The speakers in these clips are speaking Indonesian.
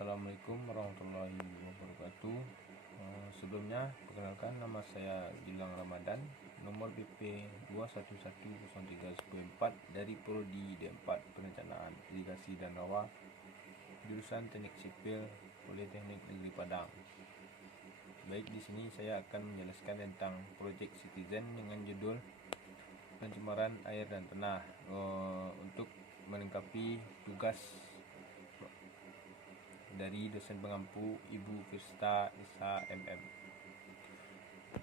Assalamualaikum warahmatullahi wabarakatuh. Sebelumnya, perkenalkan, nama saya Gilang Ramadan, nomor BP 2110314 dari Prodi D4 Perencanaan Irigasi dan Rawa, jurusan Teknik Sipil, Politeknik Negeri Padang. Baik, di sini saya akan menjelaskan tentang proyek Citizen dengan judul pencemaran air dan tanah untuk melengkapi tugas dari dosen pengampu Ibu Firsta Isa MM.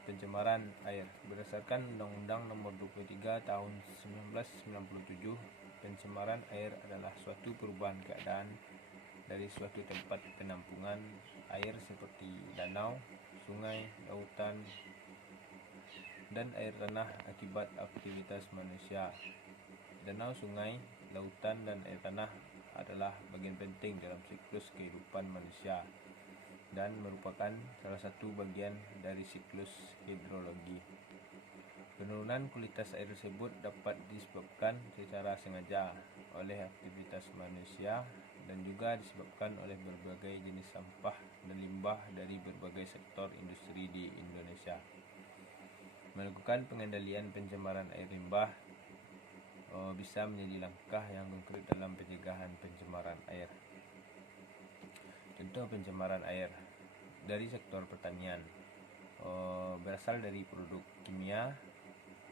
Pencemaran air berdasarkan Undang-Undang Nomor 23 Tahun 1997, pencemaran air adalah suatu perubahan keadaan dari suatu tempat penampungan air seperti danau, sungai, lautan, dan air tanah akibat aktivitas manusia. Danau, sungai, lautan, dan air tanah adalah bagian penting dalam siklus kehidupan manusia dan merupakan salah satu bagian dari siklus hidrologi. Penurunan kualitas air tersebut dapat disebabkan secara sengaja oleh aktivitas manusia dan juga disebabkan oleh berbagai jenis sampah dan limbah dari berbagai sektor industri di Indonesia. Melakukan pengendalian pencemaran air limbah bisa menjadi langkah yang konkret dalam pencegahan pencemaran air. Contoh pencemaran air dari sektor pertanian berasal dari produk kimia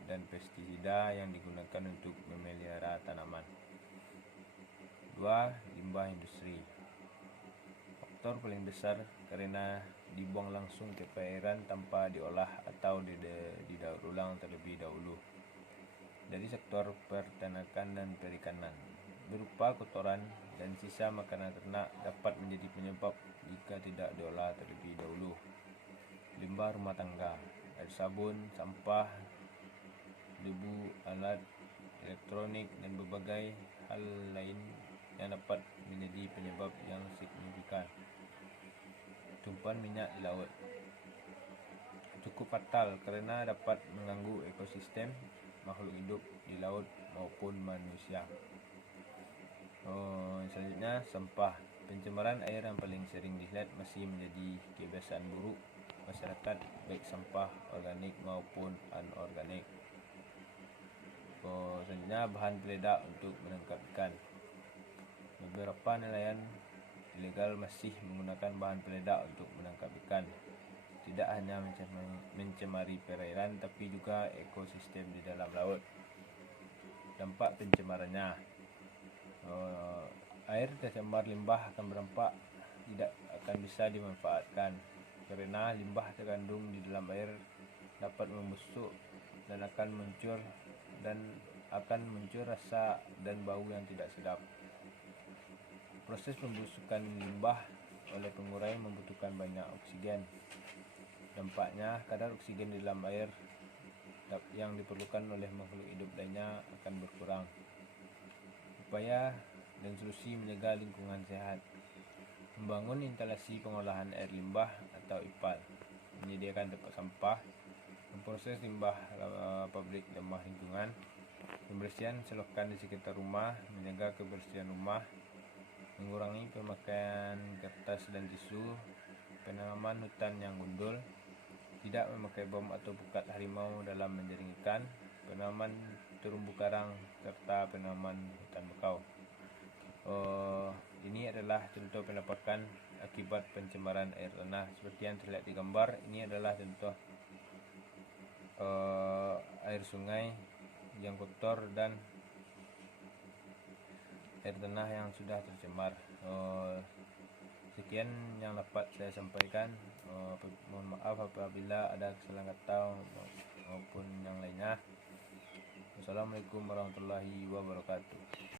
dan pestisida yang digunakan untuk memelihara tanaman. 2. Limbah industri. Faktor paling besar karena dibuang langsung ke perairan tanpa diolah atau didaur ulang terlebih dahulu. Dari sektor peternakan dan perikanan, berupa kotoran dan sisa makanan ternak dapat menjadi penyebab jika tidak diolah terlebih dahulu. Limbah rumah tangga, air sabun, sampah, debu, alat elektronik, dan berbagai hal lain yang dapat menjadi penyebab yang signifikan. Tumpahan minyak di laut cukup fatal karena dapat mengganggu ekosistem makhluk hidup di laut maupun manusia. Selanjutnya, sampah. Pencemaran air yang paling sering dilihat masih menjadi kebiasaan buruk masyarakat, baik sampah organik maupun anorganik. Selanjutnya, bahan peledak untuk menangkap ikan. Beberapa nelayan ilegal masih menggunakan bahan peledak untuk menangkap ikan. Tidak hanya mencemari perairan, tapi juga ekosistem di dalam laut. Dampak pencemarannya, air tercemar limbah akan berdampak tidak akan bisa dimanfaatkan karena limbah terkandung di dalam air dapat membusuk dan akan muncul rasa dan bau yang tidak sedap. Proses pembusukan limbah oleh pengurai membutuhkan banyak oksigen. Dampaknya, kadar oksigen di dalam air yang diperlukan oleh makhluk hidup lainnya akan berkurang. Upaya dan solusi menjaga lingkungan sehat: membangun instalasi pengolahan air limbah atau IPAL, menyediakan tempat sampah, memproses limbah pabrik ramah lingkungan, pembersihan selokan di sekitar rumah, menjaga kebersihan rumah, mengurangi pemakaian kertas dan tisu, penanaman hutan yang gundul, tidak memakai bom atau pukat harimau dalam menjaring ikan, penanaman terumbu karang, serta penanaman hutan bakau. Ini adalah contoh pendapatan akibat pencemaran air tanah. Seperti yang terlihat di gambar, ini adalah contoh air sungai yang kotor dan air tanah yang sudah tercemar. Sekian yang dapat saya sampaikan. Mohon maaf apabila ada kesalahan kata maupun yang lainnya. Wassalamualaikum warahmatullahi wabarakatuh.